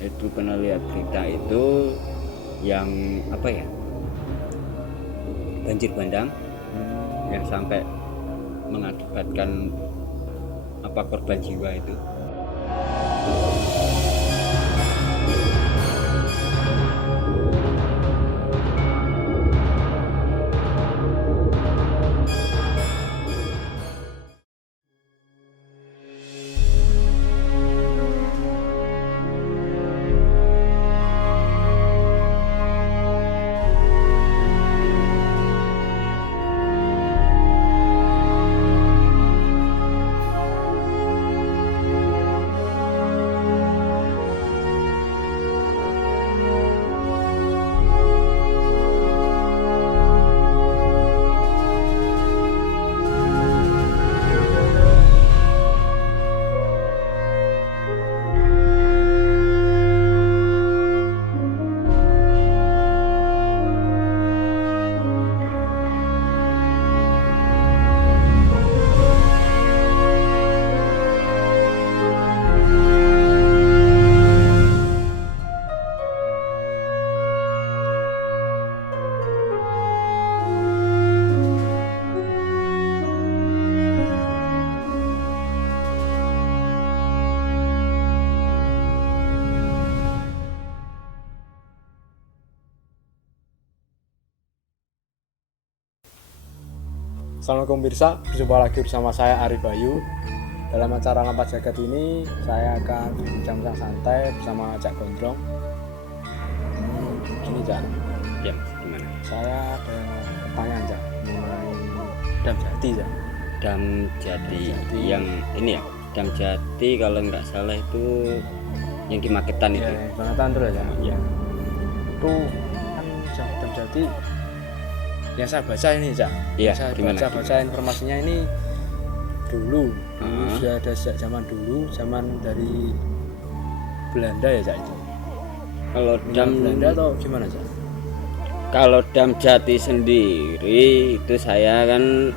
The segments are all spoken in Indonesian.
Itu pernah lihat berita itu yang apa ya, banjir bandang yang sampai mengakibatkan apa korban jiwa itu. Assalamualaikum pemirsa, berjumpa lagi bersama saya Ari Bayu. Dalam acara Lampat Jagat ini, saya akan berbincang santai bersama Cak Gondrong. Gini Cak, Ya, gimana? saya ada pertanyaan Cak mengenai Dam Jati Cak. Dam Jati Jati. yang ini ya, Dam Jati kalau nggak salah itu yang di Magetan itu. Ya, Bangetan terus ya. Ya. Itu kan Dam Jati yang saya baca ini Cak. Iya, Saya gimana? baca informasinya ini dulu Ah. sudah ada sejak zaman dulu, zaman dari Belanda ya Cak itu. Kalau Dam dam Belanda atau gimana Cak? Kalau Dam Jati sendiri itu saya kan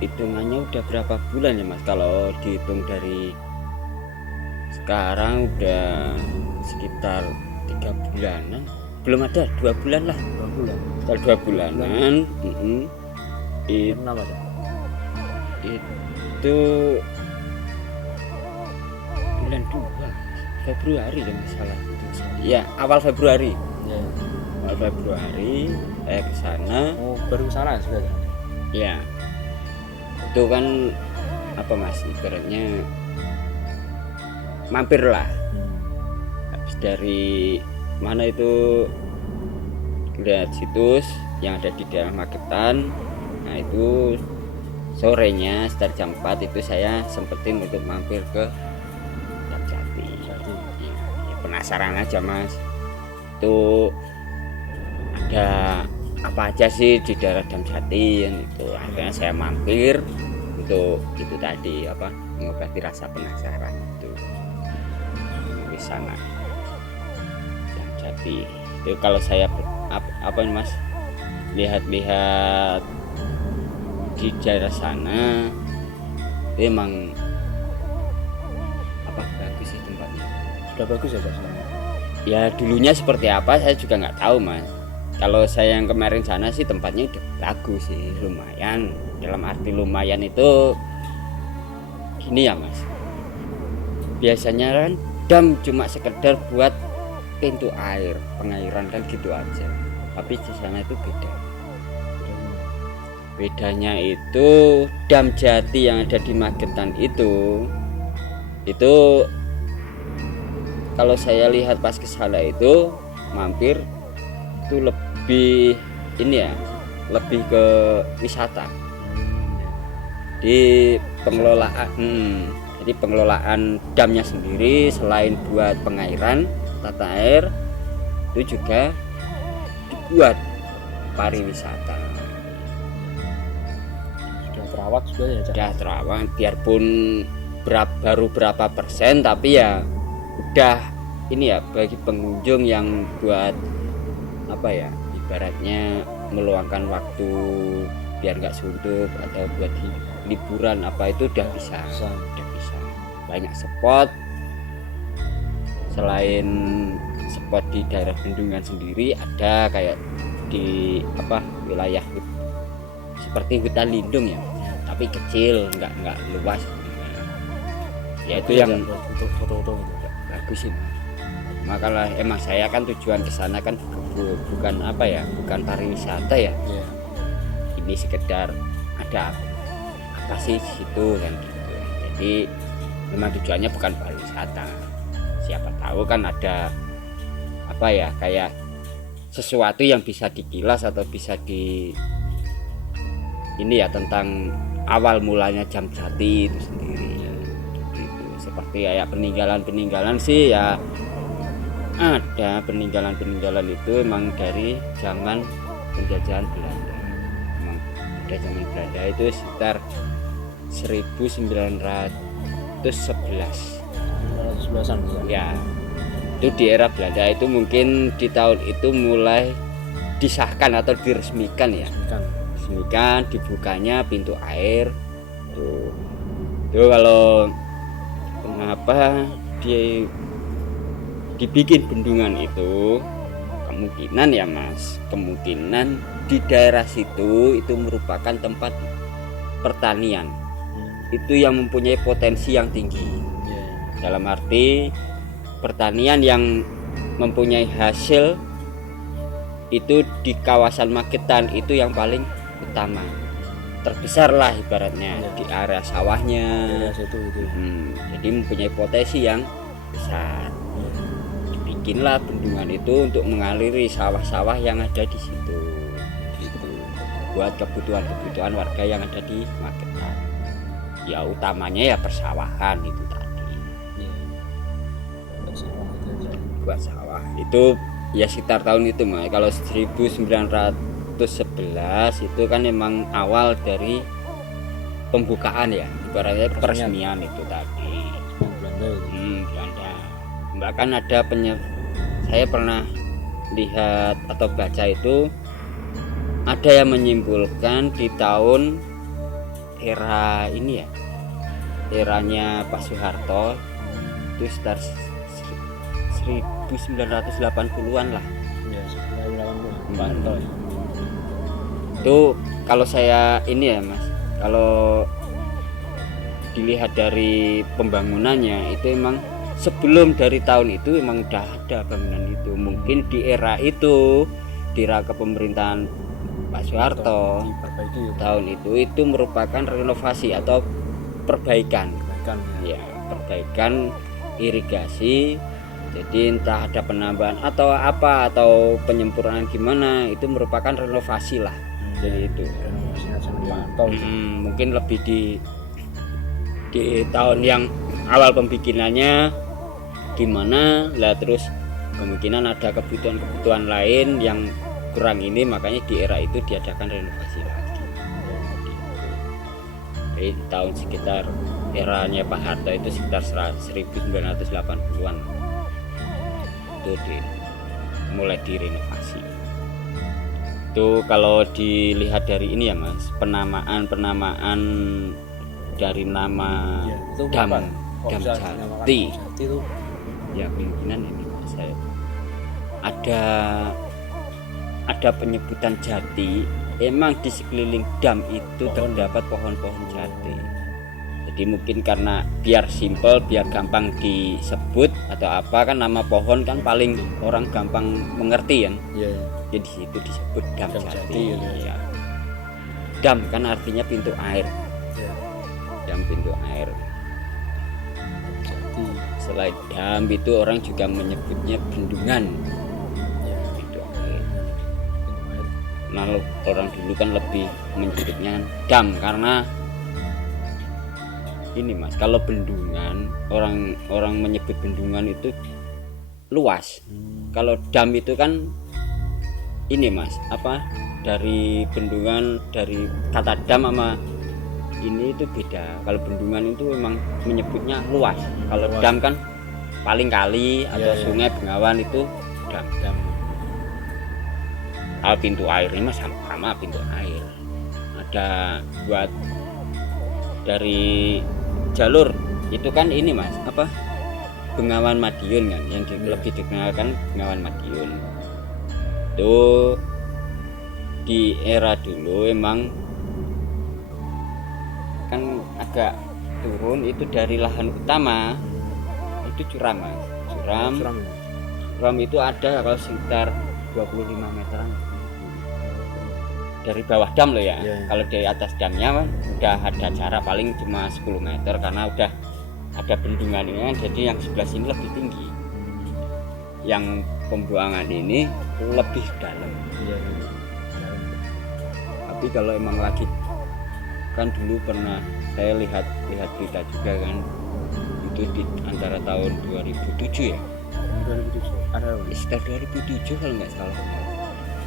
hitungannya udah berapa bulan ya Mas? Kalau dihitung dari sekarang udah sekitar 3 bulanan. Belum ada 2 bulan lah. 2 bulan. Kalau 2 bulanan, Kenapa Cak? itu bulan 2 Februari ya masalah. Ya, awal Februari. Ya. Awal Februari ke sana. Oh, baru sana sudah Cak? Ya, itu kan apa Mas, ibaratnya mampir lah. Habis dari mana itu lihat situs yang ada di daerah Magetan. Nah itu sorenya sekitar jam 4 itu saya sempetin untuk mampir ke Dam Jati. Ya, penasaran aja Mas, itu ada apa aja sih di daerah Dam Jati yang itu. Akhirnya saya mampir untuk itu tadi apa, mengobati rasa penasaran itu di sana Dam Jati. Itu kalau saya apa Mas, lihat-lihat di daerah sana itu emang apa, bagus sih tempatnya. Sudah bagus ya Cak sekarang? Ya dulunya seperti apa saya juga nggak tahu Mas. Kalau saya yang kemarin sana sih tempatnya udah bagus sih, lumayan. Dalam arti lumayan itu gini ya Mas, biasanya kan dam cuma sekedar buat pintu air, pengairan kan gitu aja. Tapi di sana itu beda. Bedanya itu Dam Jati yang ada di Magetan itu kalau saya lihat pas ke sana itu mampir itu lebih ini ya, lebih ke wisata di pengelolaan. Jadi pengelolaan damnya sendiri selain buat pengairan, tata air, itu juga dibuat pariwisata. Sudah terawat sudah ya Cak? Sudah terawat, biarpun baru berapa persen, tapi ya udah ini ya bagi pengunjung yang buat apa ya, ibaratnya meluangkan waktu biar nggak suntuk atau buat liburan apa itu udah bisa. Banyak spot selain spot di daerah bendungan sendiri ada kayak di wilayah seperti hutan lindung ya, tapi kecil, nggak luas. Ya itu yang untuk foto-foto gitu. bagus sih. Makalah emang saya kan tujuan ke sana kan bukan bukan pariwisata ya. Iya. Ini sekedar ada apa sih di situ kan gitu. Jadi memang tujuannya bukan pariwisata. Siapa tahu kan ada kayak sesuatu yang bisa dikilas atau bisa tentang awal mulanya Jam Jati itu sendiri ya. Gitu. Seperti kayak peninggalan sih ya, ada peninggalan itu emang dari zaman penjajahan Belanda. Emang ada zaman Belanda itu sekitar 1911 ya. Itu di era Belanda itu mungkin di tahun itu mulai disahkan atau diresmikan ya. Resmikan dibukanya pintu air tuh. Tuh kalau kenapa dibikin bendungan itu, kemungkinan ya Mas, kemungkinan di daerah situ itu merupakan tempat pertanian. Itu yang mempunyai potensi yang tinggi. Dalam arti pertanian yang mempunyai hasil itu di kawasan Magetan itu yang paling utama, terbesar lah ibaratnya di area sawahnya. Jadi mempunyai potensi yang besar. Dibikinlah bendungan itu untuk mengaliri sawah-sawah yang ada di situ, gitu. Buat kebutuhan warga yang ada di Magetan. Ya utamanya ya persawahan itu tadi. Buat sawah itu ya sekitar tahun itu Mas. Kalau 1911 itu kan memang awal dari pembukaan ya, ibaratnya peresmian itu tadi. Belanda. Bahkan ada saya pernah lihat atau baca itu ada yang menyimpulkan di tahun era ini ya, eranya Pak Soeharto itu sekitar 1980-an lah. Ya, 1980. Itu kalau saya ini ya Mas, kalau dilihat dari pembangunannya itu emang sebelum dari tahun itu emang udah ada bangunan itu. Mungkin di era itu, di era kepemerintahan Pak Soeharto tahun itu merupakan renovasi atau perbaikan ya, perbaikan irigasi. Jadi entah ada penambahan atau penyempurnaan gimana, itu merupakan renovasi lah. Jadi itu mungkin lebih di tahun yang awal pembikinannya gimana lah, terus kemungkinan ada kebutuhan lain yang kurang ini, makanya di era itu diadakan renovasi lagi. Jadi tahun sekitar eranya Pak Harto itu sekitar 1980-an itu mulai direnovasi. Itu kalau dilihat dari ini ya Mas, penamaan dari nama ya, Dam Jati itu ya, kemungkinan ini Mas, ada penyebutan jati. Emang di sekeliling dam itu terdapat pohon-pohon jati. Jadi mungkin karena biar simpel, biar gampang disebut atau apa, kan nama pohon kan paling orang gampang mengerti kan. Jadi situ disebut Dam Jati. Ya. Dam kan artinya pintu air. Dam pintu air. Jati. Selain dam itu orang juga menyebutnya bendungan. Pintu air. Nah, orang dulu kan lebih menyebutnya dam karena ini Mas, kalau bendungan orang menyebut bendungan itu luas. Kalau dam itu kan ini Mas, dari bendungan, dari kata dam sama ini itu beda. Kalau bendungan itu memang menyebutnya luas. Kalau dam kan paling kali atau sungai bengawan itu dam. Kalau pintu air ini Mas sama pintu air. Ada buat dari jalur itu kan ini Mas, Bengawan Madiun kan, yang lebih dikenalkan Bengawan Madiun. Itu di era dulu emang kan agak turun, itu dari lahan utama itu curam mas. Curam itu ada kalau sekitar 25 meteran dari bawah dam loh ya. Kalau dari atas damnya udah ada jarak paling cuma 10 meter karena udah ada bendungannya, jadi yang sebelah sini lebih tinggi, yang pembuangan ini lebih dalam. Tapi kalau emang lagi kan dulu pernah saya lihat berita juga kan, itu di antara tahun 2007 ya, 2007 ada sekitar 2007 kalau nggak salah,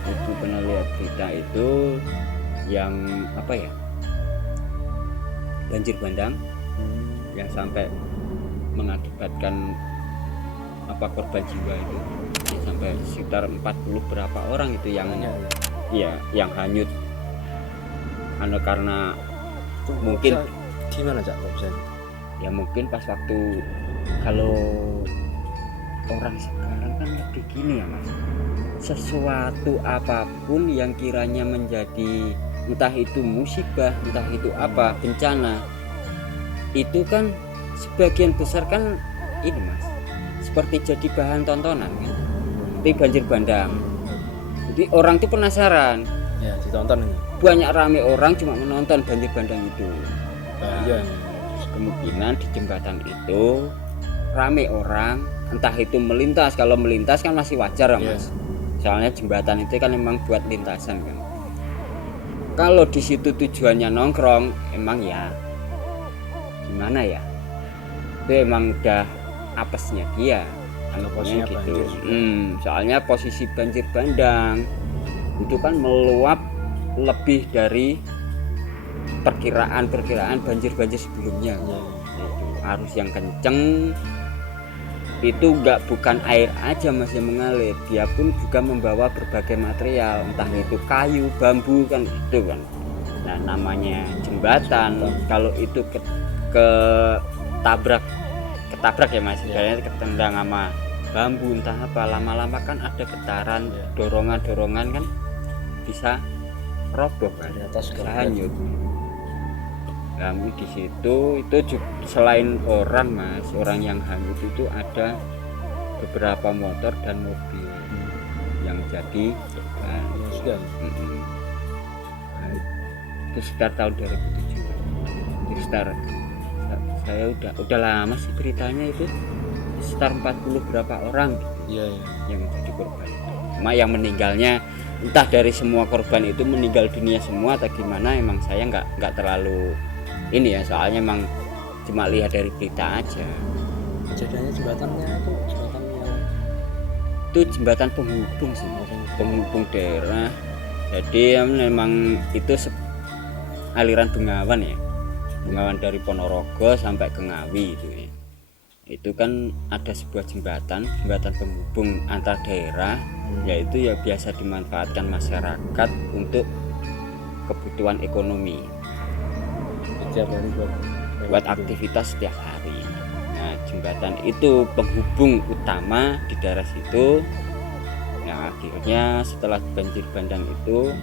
itu pernah lihat berita itu yang apa ya, banjir bandang yang sampai mengakibatkan korban jiwa itu ya, sampai sekitar 40 berapa orang itu yang yang hanyut karena itu mungkin gimana Cak kok bisa ya, mungkin pas waktu, kalau orang sekarang kan lebih gini ya mas, sesuatu apapun yang kiranya menjadi entah itu musibah, entah itu apa bencana, itu kan sebagian besar kan ini mas, seperti jadi bahan tontonan kan, seperti banjir bandang. Jadi orang tuh penasaran ya, ditonton ini. Banyak rame orang cuma menonton banjir bandang itu. Iya. Kemungkinan di jembatan itu rame orang, entah itu melintas. Kalau melintas kan masih wajar ya mas, soalnya jembatan itu kan memang buat lintasan kan. Kalau di situ tujuannya nongkrong, emang ya gimana ya, itu emang udah apesnya dia anggapnya gitu. Soalnya posisi banjir bandang itu kan meluap lebih dari perkiraan banjir sebelumnya. Itu arus yang kenceng, itu bukan air aja mas yang mengalir, dia pun juga membawa berbagai material, entah itu kayu, bambu kan itu kan. Nah namanya jembatan, kalau itu ketabrak ya mas, sebenarnya ketendang sama bambu entah apa, lama-lama kan ada getaran, dorongan kan bisa roboh kan, di atas hanyut. Kami di situ itu selain orang mas, orang yang hanyut itu ada beberapa motor dan mobil yang jadi itu sekitar tahun 2007. Jadi saya udah lama sih beritanya, itu sekitar 40 berapa orang gitu, yang jadi korban itu. Cuma yang meninggalnya entah dari semua korban itu meninggal dunia semua atau gimana, emang saya nggak terlalu ini ya, soalnya emang cuma lihat dari berita aja. Kejadiannya jembatannya itu jembatan penghubung sih, penghubung daerah. Jadi memang itu aliran Bengawan ya, Bengawan dari Ponorogo sampai ke Ngawi itu ya. Itu kan ada sebuah jembatan penghubung antar daerah, yaitu ya biasa dimanfaatkan masyarakat untuk kebutuhan ekonomi, buat aktivitas setiap hari. Nah jembatan itu penghubung utama di daerah situ. Nah akhirnya setelah banjir bandang itu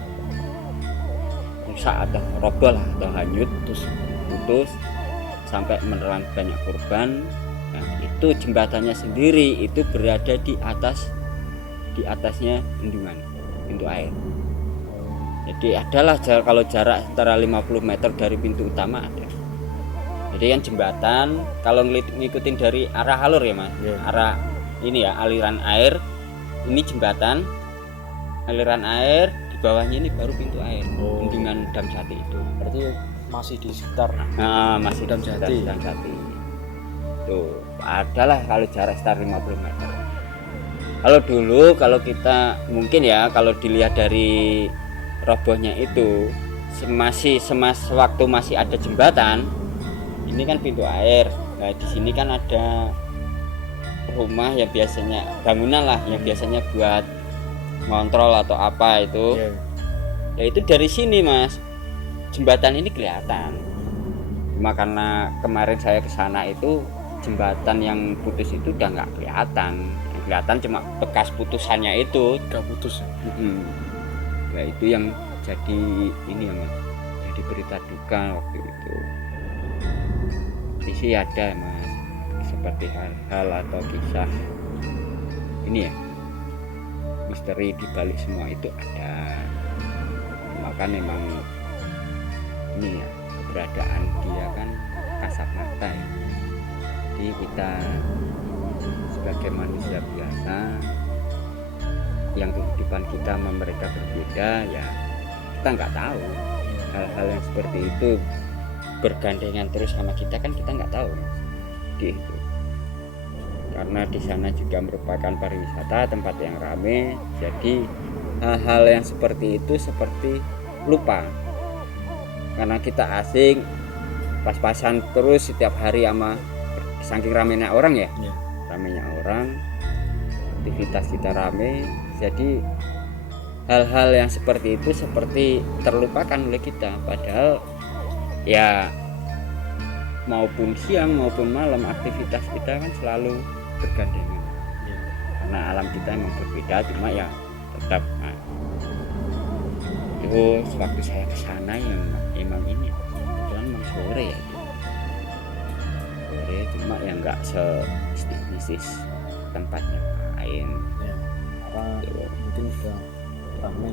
rusak atau roboh lah, atau hanyut, terus putus sampai menelan banyak korban. Nah itu jembatannya sendiri itu berada di atasnya bendungan, pintu air. Jadi adalah kalau jarak antara 50 meter dari pintu utama ada. Jadi kan jembatan kalau ngikutin dari arah alur ya mas, arah ini ya aliran air, ini jembatan aliran air, di bawahnya ini baru pintu air, bendungan Dam Jati itu. Berarti masih di sekitar masih Dam Jati. Tuh adalah kalau jarak sekitar 50 meter. Kalau dulu kalau kita mungkin ya, kalau dilihat dari robohnya itu waktu masih ada jembatan, ini kan pintu air. Nah di sini kan ada rumah yang biasanya bangunan lah, yang biasanya buat ngontrol atau apa itu. Ya itu dari sini mas, jembatan ini kelihatan. Cuma karena kemarin saya ke sana itu jembatan yang putus itu udah nggak kelihatan. Yang kelihatan cuma bekas putusannya itu. Gak putus ya. Nah itu yang jadi ini ya mas, jadi berita duka waktu itu. Sisi ada mas, seperti hal-hal atau kisah ini ya, misteri di balik semua itu ada. Maka memang ini ya, keberadaan dia kan kasat mata ya. Jadi kita sebagai manusia biasa yang kehidupan kita sama mereka berbeda ya, kita nggak tahu hal-hal yang seperti itu bergandengan terus sama kita, kan kita nggak tahu mas. Jadi itu karena di sana juga merupakan pariwisata, tempat yang ramai, jadi hal-hal yang seperti itu seperti lupa karena kita asing pas-pasan terus setiap hari sama saking ramenya orang ya. Ramenya orang, aktivitas kita rame, jadi hal-hal yang seperti itu seperti terlupakan oleh kita, padahal ya maupun siang maupun malam aktivitas kita kan selalu bergandengan karena alam kita memang berbeda, cuma ya tetap terus waktu saya ke sana yang emang ini kebetulan memang sore ya, sore, cuma yang nggak se-mistis tempatnya lain karena mungkin udah ramai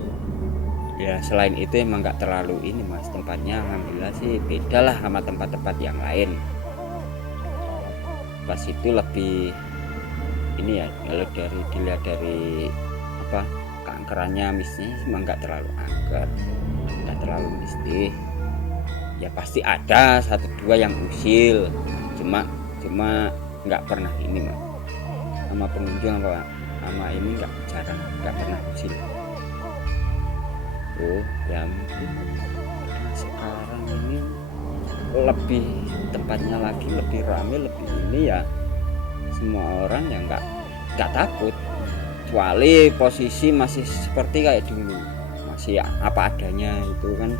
ya. Selain itu emang nggak terlalu ini mas, tempatnya alhamdulillah sih beda lah sama tempat-tempat yang lain. Pas itu lebih ini ya, kalau dilihat dari apa keangkerannya, mistisnya emang nggak terlalu angker, nggak terlalu mistis ya. Pasti ada satu dua yang usil, cuma nggak pernah ini mas, sama pengunjung apa sama ini jarang, nggak pernah usil. Ya mungkin sekarang ini lebih tempatnya lagi lebih ramai, lebih ini ya, semua orang yang nggak takut, kecuali posisi masih seperti kayak dulu, masih apa adanya itu kan.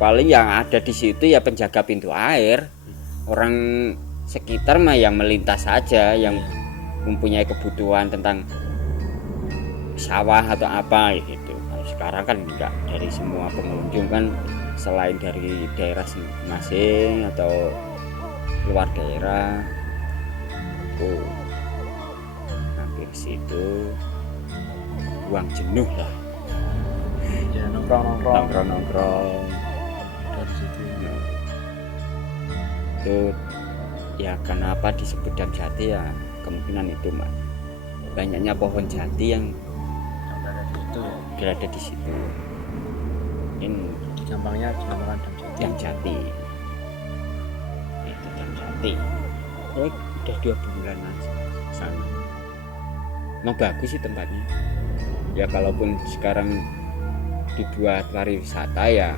Paling yang ada di situ ya penjaga pintu air, orang sekitar mah yang melintas saja, yang mempunyai kebutuhan tentang sawah atau apa gitu. Sekarang kan enggak, dari semua pengunjung kan selain dari daerah masing atau luar daerah hampir situ buang jenuh lah ya, nongkrong dari situ. Itu ya kenapa disebut Dam Jati ya, kemungkinan itu mas, banyaknya pohon jati yang berada di situ. Ini gampangnya dinamakan Dam Jati. Itu Dam Jati. Udah 2 bulan aja sana. Mau bagus sih tempatnya. Ya kalaupun sekarang dibuat pariwisata ya,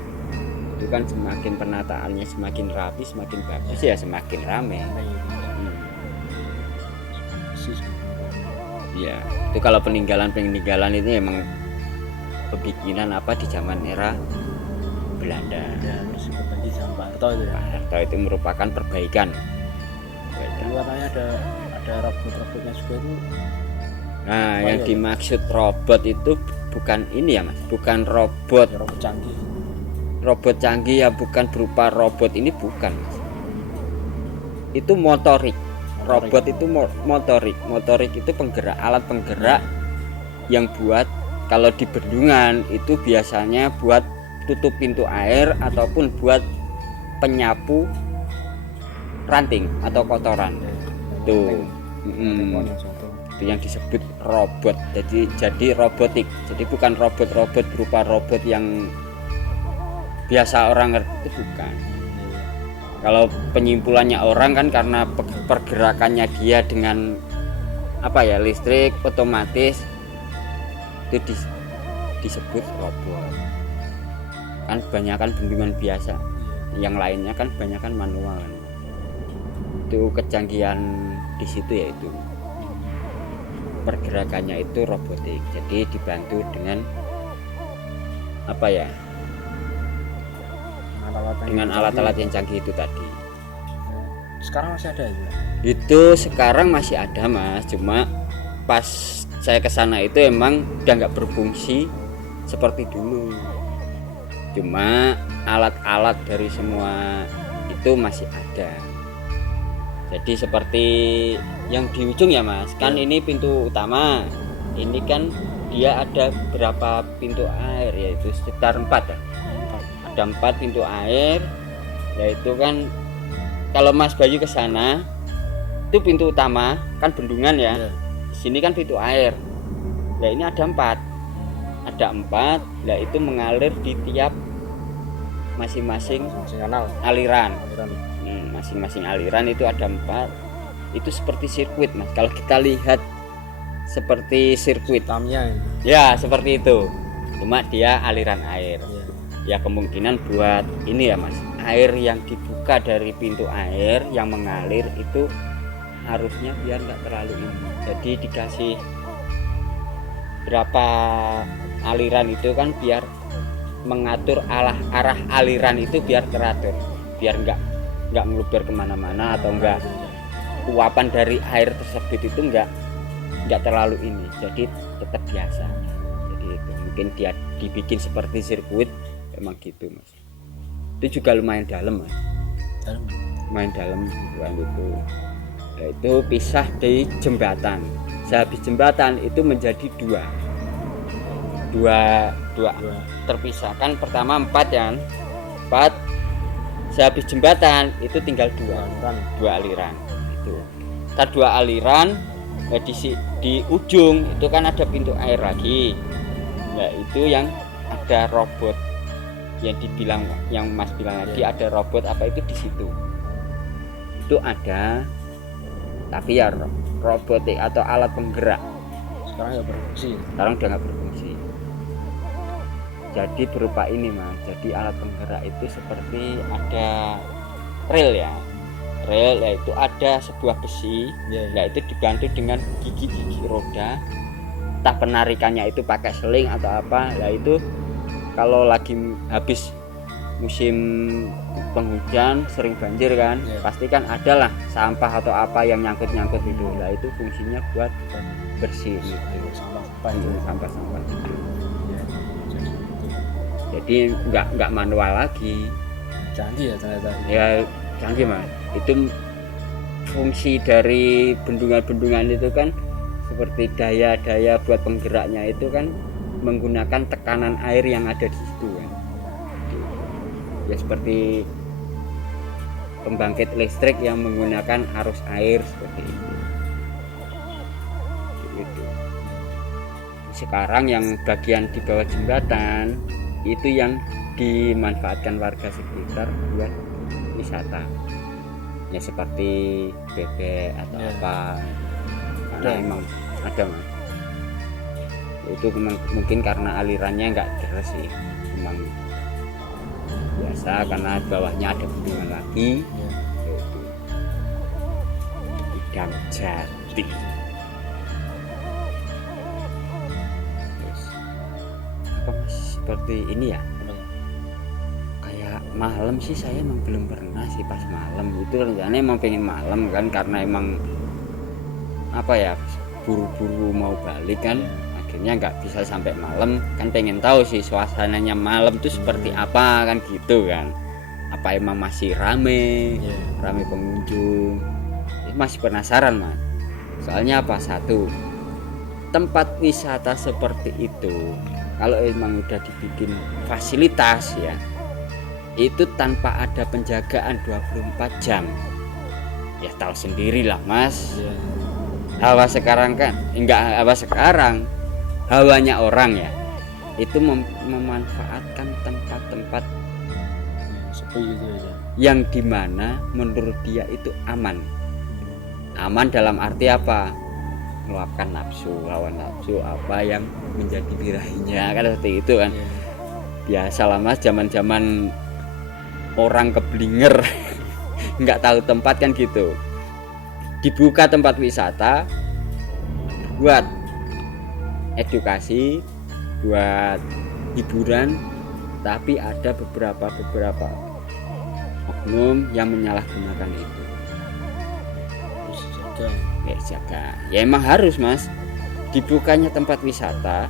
itu kan semakin penataannya semakin rapi, semakin bagus ya, semakin ramai. Ya, itu kalau peninggalan itu emang pembikinan apa di zaman era Belanda. Ya, masih berbagi sama Pak Harto itu ya. Pak Harto itu merupakan perbaikan. Jadi warnanya ada robot-robotnya juga itu. Nah, yang dimaksud robot itu bukan ini ya mas, bukan robot. Ya, robot canggih. Robot canggih ya, bukan berupa robot ini, bukan mas. Itu motorik. Robot itu motorik itu penggerak, alat penggerak yang buat kalau di bendungan itu biasanya buat tutup pintu air ataupun buat penyapu ranting atau kotoran. Tuh. Itu yang disebut robot. Jadi robotik. Jadi bukan robot berupa robot yang biasa orang ngerti, itu bukan. Kalau penyimpulannya orang kan karena pergerakannya dia dengan apa ya, listrik otomatis itu disebut robot. Kan kebanyakan bendungan biasa, yang lainnya kan kebanyakan manual. Itu kecanggihan di situ yaitu pergerakannya itu robotik. Jadi dibantu dengan apa ya? Dengan alat-alat yang canggih itu tadi. sekarang masih ada itu? Itu sekarang masih ada Mas, cuma pas saya ke sana itu emang udah nggak berfungsi seperti dulu. Cuma alat-alat dari semua itu masih ada. Jadi seperti yang di ujung ya Mas, kan ini pintu utama. Ini kan dia ada berapa pintu air, yaitu sekitar 4 ya. Ada 4 pintu air, yaitu kan kalau Mas Bayu ke sana itu pintu utama kan bendungan ya. Di sini kan pintu air. Nah ini ada 4. Ada 4, nah itu mengalir di tiap masing-masing kanal aliran. Masing-masing aliran itu ada 4. Itu seperti sirkuit Mas. Kalau kita lihat seperti sirkuit hitamnya ya seperti itu, cuma dia aliran air ya kemungkinan buat ini ya Mas, air yang dibuka dari pintu air yang mengalir itu harusnya biar nggak terlalu ini, jadi dikasih berapa aliran itu kan biar mengatur arah aliran itu biar teratur, biar nggak meluber kemana-mana atau enggak uapan dari air tersebut itu nggak terlalu ini, jadi tetap biasa. Jadi itu mungkin dia dibikin seperti sirkuit emang gitu Mas. Itu juga lumayan dalam Mas. Lumayan dalam kan itu. Nah, itu pisah di jembatan. Sehabis jembatan itu menjadi dua terpisahkan. Pertama 4 ya, 4. Sehabis jembatan itu tinggal 2 aliran. Itu. Kita 2 aliran. Nah, di ujung itu kan ada pintu air lagi. Nah itu yang ada robot yang dibilang, yang Mas bilang tadi ada robot apa itu di situ. Itu ada, tapi ya robotik atau alat penggerak. Sekarang nggak berfungsi. Sekarang udah nggak berfungsi. Jadi berupa ini Mas. Jadi alat penggerak itu seperti ada rel ya. Rel yaitu ada sebuah besi, yaitu dibantu dengan gigi-gigi roda. Entah penarikannya itu pakai seling atau apa. Nah itu kalau lagi habis musim penghujan sering banjir kan, pasti kan adalah sampah atau apa yang nyangkut-nyangkut itu. Nah itu fungsinya buat bersih itu sampah-sampah. Jadi nggak manual lagi. Canggih ya ternyata. Ya canggih Mas. Itu fungsi dari bendungan-bendungan itu kan seperti daya buat penggeraknya itu kan menggunakan tekanan air yang ada di situ kan. Ya seperti pembangkit listrik yang menggunakan arus air seperti itu. Gitu. Sekarang yang bagian di bawah jembatan itu yang dimanfaatkan warga sekitar buat wisata. Ya seperti bebek atau apa, karena emang ada Mas. Itu mungkin karena alirannya nggak deras sih, memang biasa karena bawahnya ada bendungan lagi. Yaitu ikan jati. Terus apa Mas, seperti ini ya? Malam sih saya emang belum pernah sih. Pas malam itu rencananya emang pengen malam kan, karena emang apa ya, buru-buru mau balik kan, akhirnya nggak bisa sampai malam kan. Pengen tahu sih suasananya malam tuh seperti apa kan gitu kan, apa emang masih rame pengunjung. Masih penasaran Mas, soalnya apa, satu, tempat wisata seperti itu kalau emang udah dibikin fasilitas ya, itu tanpa ada penjagaan 24 jam. Ya tahu sendirilah Mas. Hawa sekarang kan, enggak hawa sekarang, hawanya orang ya. Itu memanfaatkan tempat-tempat sepi gitu aja. Yang dimana menurut dia itu aman. Aman dalam arti apa? Meluapkan nafsu, lawan nafsu apa yang menjadi birahinya kan, seperti itu kan. Biasalah Mas, zaman-zaman orang keblinger nggak tahu tempat kan gitu, dibuka tempat wisata buat edukasi, buat hiburan, tapi ada beberapa oknum yang menyalahgunakan itu. Nggak dijaga. Ya emang harus mas, dibukanya tempat wisata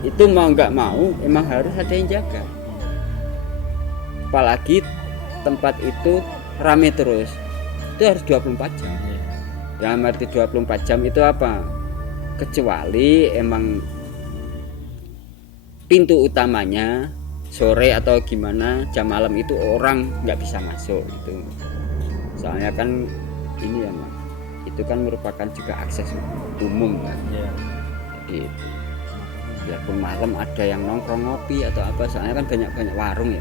itu mau nggak mau emang harus ada yang jaga. Apalagi tempat itu rame terus, itu harus 24 jam. Dalam arti 24 jam itu apa? Kecuali emang pintu utamanya sore atau gimana jam malam itu orang nggak bisa masuk itu. Soalnya kan ini ya mas, itu kan merupakan juga akses umum kan. Jadi biarpun malam ada yang nongkrong ngopi atau apa, soalnya kan banyak warung ya.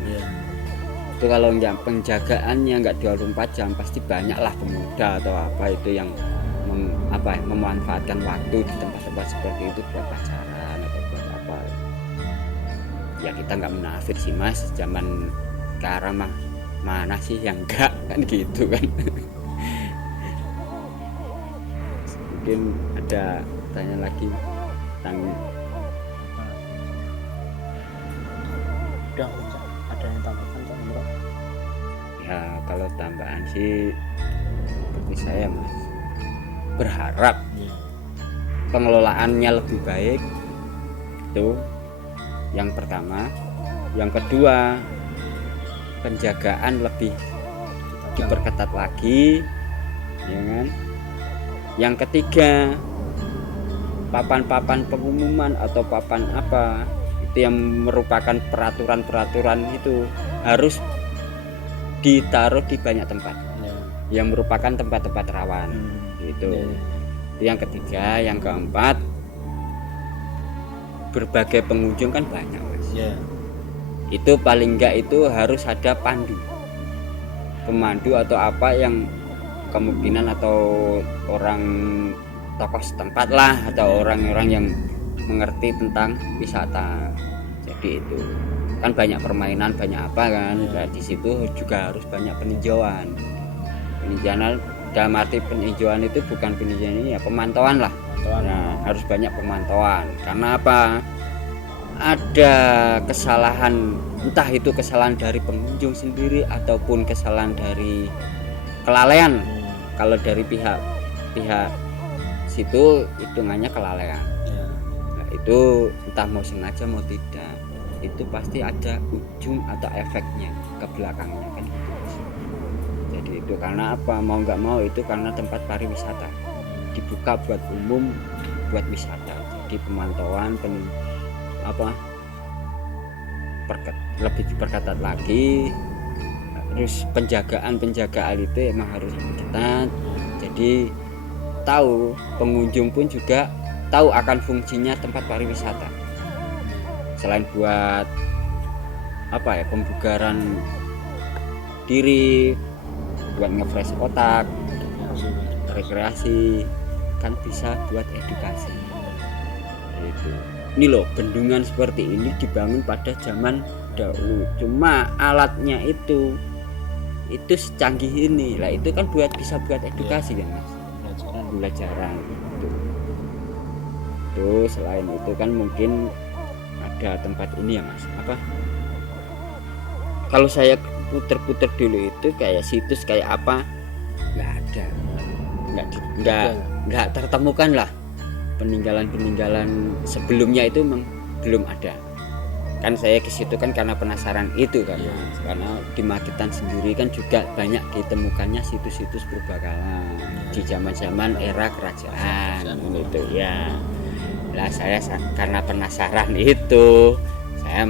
Itu kalau yang penjagaannya nggak 24 jam pasti banyak lah pemuda atau apa itu yang memanfaatkan waktu di tempat-tempat seperti itu buat pacaran atau buat apa. Ya kita nggak munafik sih mas, zaman sekarang mah mana sih yang enggak kan gitu kan. Mungkin ada tanya lagi tentang Udah, ada yang tambahkan Cak Imron? ya. Kalau tambahan sih seperti saya mas, berharap pengelolaannya lebih baik, itu yang pertama. Yang kedua, penjagaan lebih diperketat lagi, ya kan. Yang ketiga, papan-papan pengumuman atau papan apa itu yang merupakan peraturan-peraturan itu harus ditaruh di banyak tempat yang merupakan tempat-tempat rawan gitu. Itu yang ketiga. Yang keempat, berbagai pengunjung kan banyak mas. Itu paling enggak itu harus ada pemandu atau apa yang kemungkinan atau orang tokoh setempat lah atau orang-orang yang mengerti tentang wisata. Jadi itu kan banyak permainan, banyak apa kan. Nah, di situ juga harus banyak peninjauan. Dalam arti peninjauan itu bukan peninjauan ini ya, pemantauan lah. Nah, harus banyak pemantauan. Karena apa? Ada kesalahan, entah itu kesalahan dari pengunjung sendiri ataupun kesalahan dari kelalaian. Kalau dari pihak situ hitungannya kelalaian. Nah, itu entah mau sengaja mau tidak, itu pasti ada ujung atau efeknya ke belakangnya kan gitu. Jadi itu karena apa? Mau nggak mau itu karena tempat pariwisata dibuka buat umum, buat wisata. Jadi pemantauan lebih diperketat lagi. Terus penjagaan itu emang harus ketat. Jadi tahu, pengunjung pun juga tahu akan fungsinya tempat pariwisata. Selain buat pembugaran diri, buat nge-fresh otak, rekreasi, kan bisa buat edukasi. Itu. Ini loh, bendungan seperti ini dibangun pada zaman dahulu. Cuma alatnya itu secanggih ini lah, itu kan bisa buat edukasi kan mas, pembelajaran itu. Selain itu kan mungkin ada tempat ini ya mas, kalau saya puter-puter dulu itu kayak situs kayak apa nggak ada, nggak tertemukan lah peninggalan sebelumnya itu memang belum ada. Kan saya ke situ kan karena penasaran itu kan. Karena di Magetan sendiri kan juga banyak ditemukannya situs-situs purbakala di zaman-zaman era kerajaan itu ya. Lah saya karena penasaran itu, saya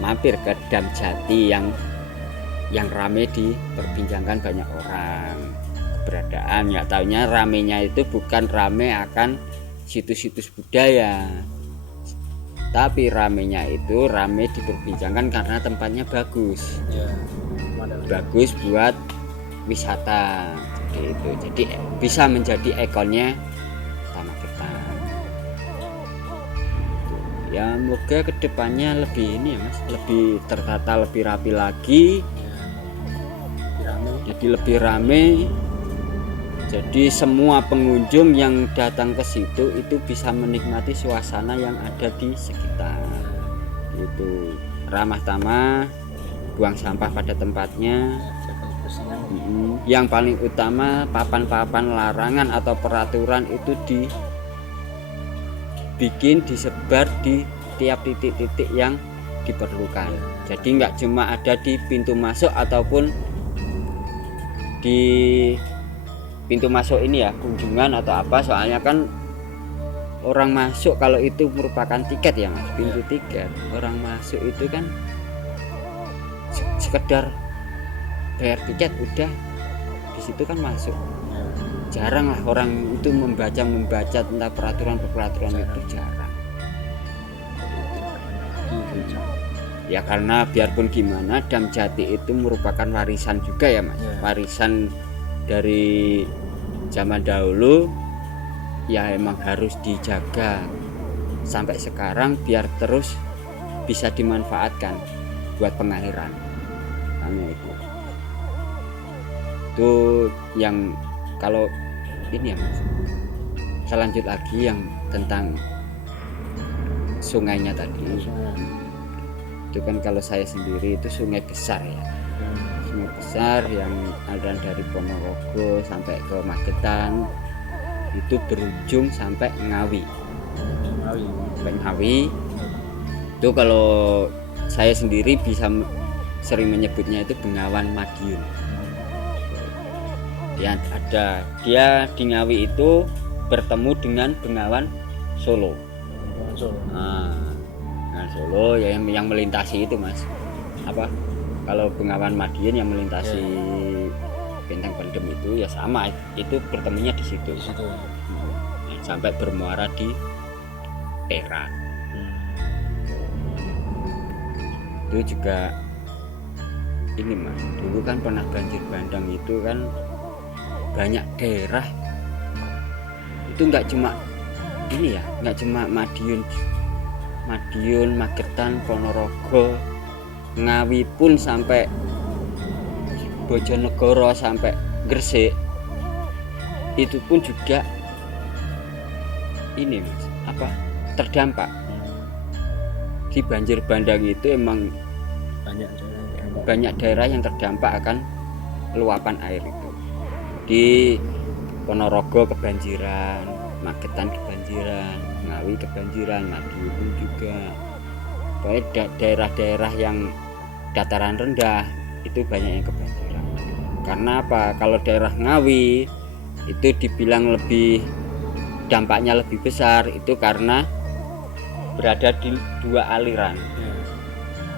mampir ke Dam Jati yang rame diperbincangkan banyak orang. Keberadaan nggak taunya ramenya itu bukan rame akan situs-situs budaya, tapi ramenya itu rame diperbincangkan karena tempatnya bagus, bagus buat wisata. Jadi bisa menjadi ikonnya Magetan. Ya moga kedepannya lebih ini ya mas, lebih tertata, lebih rapi lagi, jadi lebih rame. Jadi semua pengunjung yang datang ke situ itu bisa menikmati suasana yang ada di sekitar. Itu ramah tamah, buang sampah pada tempatnya, Khususnya. Yang paling utama papan-papan larangan atau peraturan itu dibikin, disebar di tiap titik-titik yang diperlukan. Jadi nggak cuma ada di pintu masuk ataupun di pintu masuk ini ya, kunjungan atau apa, soalnya kan orang masuk kalau itu merupakan tiket ya mas, pintu tiket, orang masuk itu kan sekedar bayar tiket udah di situ kan masuk. Jarang lah orang itu membaca tentang peraturan itu jarang. Ya karena biarpun gimana Dam Jati itu merupakan warisan juga ya mas, warisan dari zaman dahulu ya, emang harus dijaga sampai sekarang biar terus bisa dimanfaatkan buat pengairan. Karena itu yang kalau ini ya mas, saya lanjut lagi yang tentang sungainya tadi. Itu kan kalau saya sendiri itu sungai besar ya, sungai besar yang aliran dari Ponorogo sampai ke Magetan itu berujung sampai Ngawi. Sampai Ngawi itu kalau saya sendiri bisa sering menyebutnya itu Bengawan Madiun. Ya ada, dia di Ngawi itu bertemu dengan Bengawan Solo. Solo ya yang melintasi itu mas, apa kalau Bengawan Madiun yang melintasi Benteng Pendem itu ya sama, itu bertemunya di situ. Sampai bermuara di Perak. Itu juga ini mas, dulu kan pernah banjir bandang itu kan banyak daerah itu nggak cuma ini ya, nggak cuma Madiun, Magetan, Ponorogo, Ngawi pun sampai Bojonegoro sampai Gresik itu pun juga ini mas, apa terdampak di banjir bandang itu. Emang banyak daerah yang terdampak akan luapan air itu. Di Ponorogo kebanjiran, Magetan kebanjiran, Ngawi kebanjiran, Madiun juga. Pokoknya daerah-daerah yang dataran rendah itu banyak yang kebanjiran. Karena apa? Kalau daerah Ngawi itu dibilang lebih dampaknya lebih besar itu karena berada di dua aliran.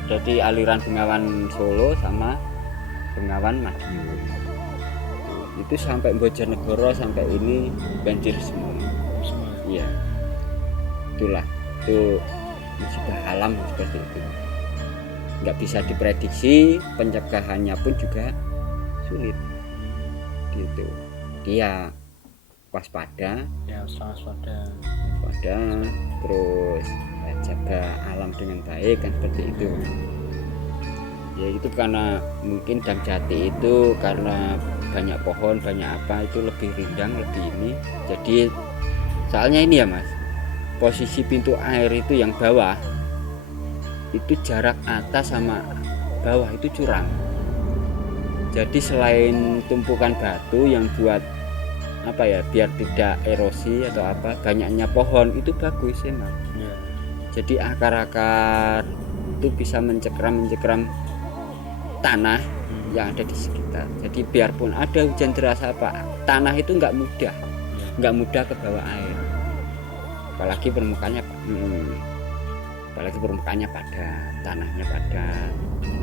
Jadi aliran Bengawan Solo sama Bengawan Madiun. Itu sampai Bojonegoro sampai ini banjir semua. Iya. Itulah, itu musibah alam seperti itu. Nggak bisa diprediksi, pencegahannya pun juga sulit. Gitu. Dia waspada, terus jaga alam dengan baik kan seperti itu. Ya itu karena mungkin Dam Jati itu karena banyak pohon, banyak apa, itu lebih rindang, lebih ini. Jadi soalnya ini ya mas, posisi pintu air itu yang bawah itu jarak atas sama bawah itu curang. Jadi selain tumpukan batu yang buat apa ya, biar tidak erosi atau apa, banyaknya pohon itu bagus emang. Jadi akar-akar itu bisa mencekram tanah yang ada di sekitar. Jadi biarpun ada hujan deras apa, tanah itu nggak mudah ke bawah air. Apalagi permukaannya padat, tanahnya padat,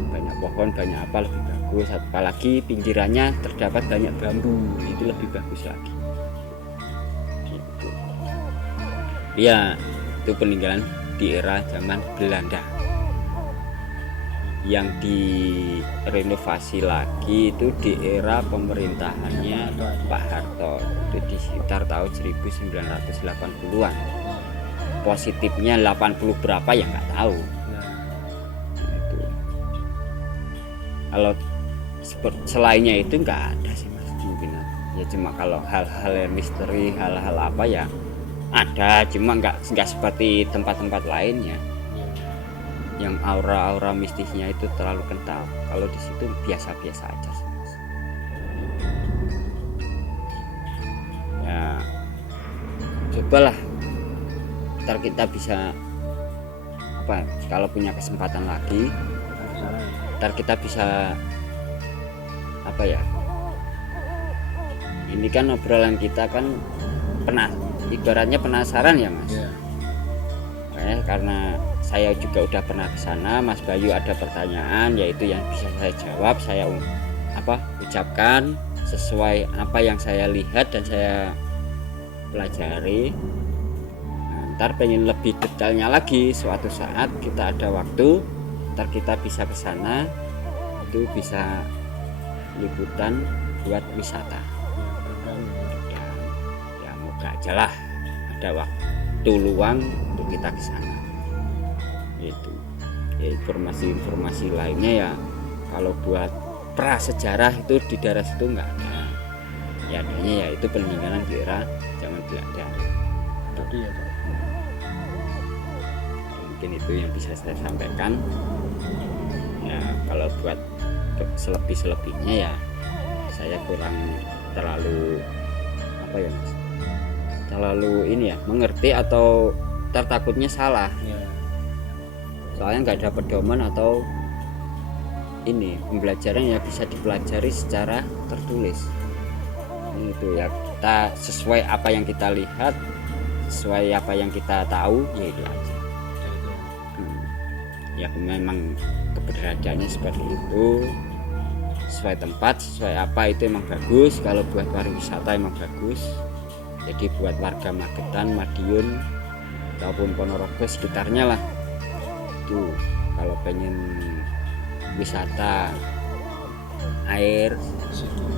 banyak pohon, banyak apa, lebih bagus. Apalagi pinggirannya terdapat banyak bambu, itu lebih bagus lagi. Gitu. Ya, itu peninggalan di era zaman Belanda. Yang direnovasi lagi itu di era pemerintahannya Pak Harto, itu di sekitar tahun 1980-an. Positifnya 80 berapa ya nggak tahu. Itu. Kalau selainnya itu nggak ada sih mas, mungkin ya cuma kalau hal-hal yang misteri, hal-hal apa ya ada, cuma nggak seperti tempat-tempat lainnya yang aura-aura mistisnya itu terlalu kental. Kalau di situ biasa-biasa aja sih mas. cobalah ntar kita bisa apa kalau punya kesempatan lagi Nah, di sana ya. ntar kita bisa apa ya, ini kan obrolan kita kan pernah ibaratnya penasaran ya Mas. Iya. Karena saya juga udah pernah ke sana, Mas Bayu ada pertanyaan yaitu yang bisa saya jawab, saya ucapkan sesuai apa yang saya lihat dan saya pelajari. Nah, ntar pengen lebih detailnya lagi suatu saat kita ada waktu, ntar kita bisa ke sana, itu bisa liputan buat wisata. Ya, ya moga aja lah ada waktu luang untuk kita ke sana. Itu ya, informasi lainnya ya kalau buat prasejarah itu di daerah situ nggak ada, ya adanya ya itu peninggalan di era zaman Belanda. Jadi ya Cak. Mungkin itu yang bisa saya sampaikan ya. Kalau buat selebihnya ya saya kurang terlalu apa ya Mas, terlalu ini ya mengerti atau tertakutnya salah. Iya. Soalnya nggak ada pedoman atau ini pembelajaran yang bisa dipelajari secara tertulis. Itu ya kita sesuai apa yang kita lihat, sesuai apa yang kita tahu, ya itu aja. Ya memang keberadaannya seperti itu, sesuai tempat, sesuai apa itu emang bagus. Kalau buat pariwisata emang bagus. Jadi buat warga Magetan, Madiun ataupun Ponorogo sekitarnya lah, itu kalau pengen wisata air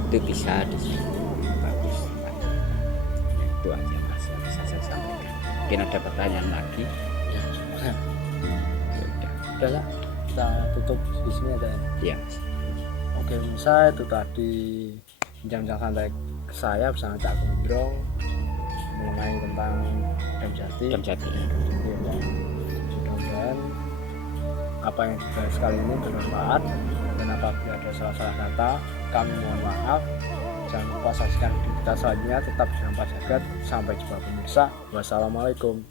itu bisa di sini, bagus tempatnya. Ya, itu aja Mas yang bisa saya sampaikan. Mungkin ada pertanyaan lagi? Ya, Ya udah. udah Cak, kita tutup di sini aja ya. Iya Mas. Oke, saya itu tadi bincang-bincang santai saya bersama Cak Gondrong mengenai tentang Damjati. Damjati. Mudah-mudahan apa yang dibahas kali ini bermanfaat, dan apabila ada salah-salah kata kami mohon maaf. Jangan lupa saksikan video kita selanjutnya, tetap di Rampas Jagat. Sampai jumpa pemirsa. Wassalamualaikum.